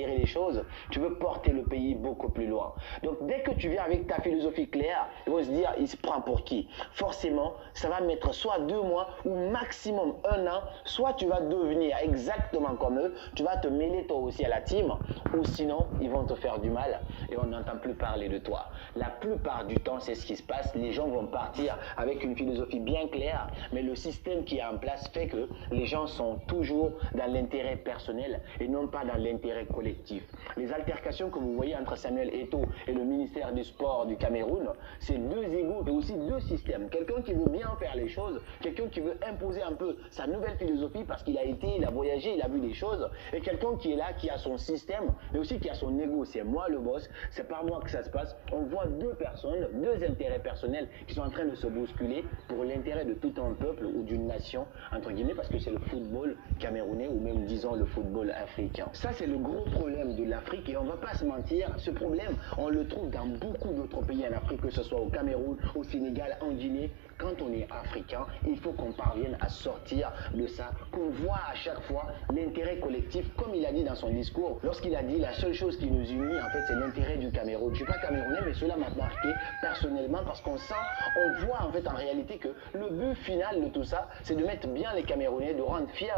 accélérer les choses, tu veux porter le pays beaucoup plus loin. Donc dès que tu viens avec ta philosophie claire, ils vont se dire, il se prend pour qui? Forcément, ça va mettre soit 2 mois ou maximum 1 an, soit tu vas devenir exactement comme eux, tu vas te mêler toi aussi à la team, ou sinon, ils vont te faire du mal et on n'entend plus parler de toi. La plupart du temps, c'est ce qui se passe. Les gens vont partir avec une philosophie bien claire, mais le système qui est en place fait que les gens sont toujours dans l'intérêt personnel et non pas dans l'intérêt collectif. Les altercations que vous voyez entre Samuel Eto'o et le ministère du Sport du Cameroun, c'est deux égos et aussi deux systèmes. Quelqu'un qui veut bien faire les choses, quelqu'un qui veut imposer un peu sa nouvelle philosophie parce qu'il a été, il a voyagé, il a vu des choses, et quelqu'un qui est là, qui a son système, mais aussi qui a son ego. C'est moi le boss, c'est par moi que ça se passe. On voit deux personnes, deux intérêts personnels qui sont en train de se bousculer pour l'intérêt de tout un peuple ou d'une nation, entre guillemets, parce que c'est le football camerounais ou même disons le football africain. Ça c'est le gros problème de l'Afrique et on va pas se mentir, ce problème on le trouve dans beaucoup d'autres pays en Afrique, que ce soit au Cameroun, au Sénégal, en Guinée. Quand on est africain, il faut qu'on parvienne à sortir de ça, qu'on voit à chaque fois l'intérêt collectif, comme il a dit dans son discours, lorsqu'il a dit la seule chose qui nous unit, en fait, c'est l'intérêt du Cameroun. Je ne suis pas camerounais, mais cela m'a marqué personnellement parce qu'on sent, on voit en fait en réalité que le but final de tout ça, c'est de mettre bien les Camerounais, de rendre fiers